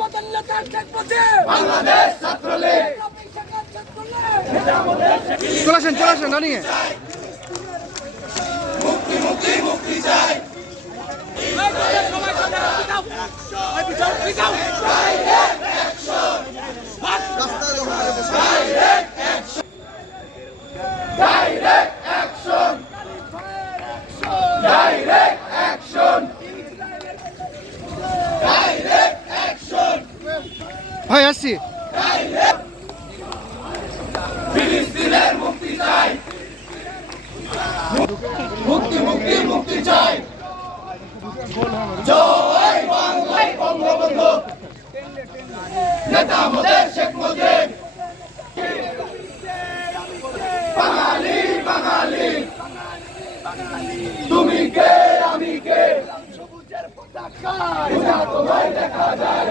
বদলতা আসেন চলে আসেন দাঁড়িয়ে মুক্তি রানিয়ে। ভাই আসছি মুক্তি মুক্তি মুক্তি চাই। জয় বাংলায় বঙ্গবন্ধু। নেতা আমাদের শেখ মুজিব। বাঙালি বাঙালি। তুমি কে আমি কে? এটা তোমায় দেখা যায়।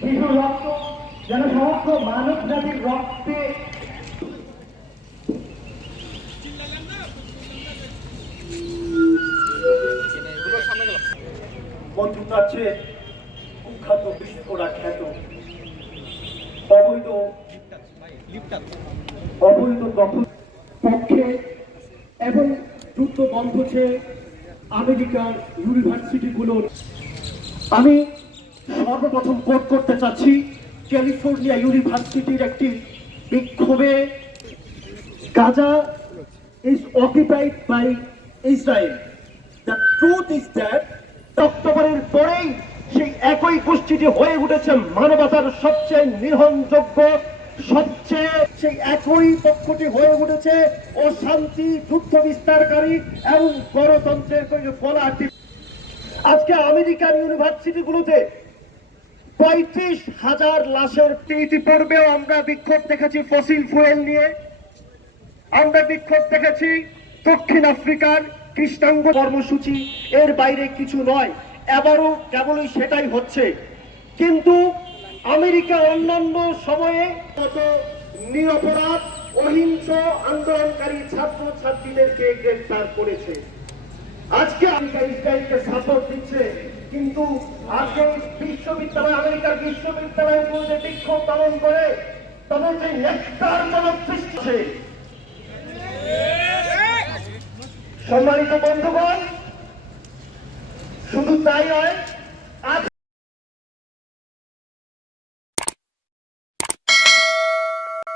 শিশু রক্ত, যেন সমস্ত মানব জাতির রক্তে বন্ধুতার চেয়ে কুখ্যাত অবৈধ অবৈধ এবং যুদ্ধ বন্ধ চেয়ে আমেরিকার আমি সর্বপ্রথম কোট করতে চাচ্ছি ক্যালিফোর্নিয়া ইউনিভার্সিটির একটি বিক্ষোভে। Gaza is occupied by Israel the truth is that অক্টোবরের পরেই সেই একই গোষ্ঠীটি হয়ে উঠেছে মানবতার সবচেয়ে নির্ভরযোগ্য, সবচেয়ে সেই একই পক্ষটি হয়ে উঠেছে অশান্তি, যুদ্ধ বিস্তারকারী এবং গণতন্ত্রের গলা আজকে আমেরিকান ইউনিভার্সিটিগুলোতে পঁয়ত্রিশ হাজার লাশের ইতিপূর্বেও আমরা বিক্ষোভ দেখেছি ফসিল ফুয়েল নিয়ে। আমরা বিক্ষোভ দেখেছি দক্ষিণ আফ্রিকার কৃষ্ণাঙ্গ কর্মসূচি। এর বাইরে কিছু নয়। এবারও কেবলই সেটাই হচ্ছে। কিন্তু আমেরিকা অন্যান্য সময়ে কত নিরপরাধ, অহিংস আন্দোলনকারী ছাত্র ছাত্রীদেরকে গ্রেফতার করেছে। আজকে আমেরিকা ইসরায়েলকে সাপোর্ট দিচ্ছে, কিন্তু আজকে বিশ্ববিদ্যালয় আমেরিকার বিশ্ববিদ্যালয়ের মধ্যে বিক্ষোভ পালন করে তাদের যে নেকটারজনক সৃষ্টি। সম্মানিত বন্ধুগণ, শুধু তাই নয়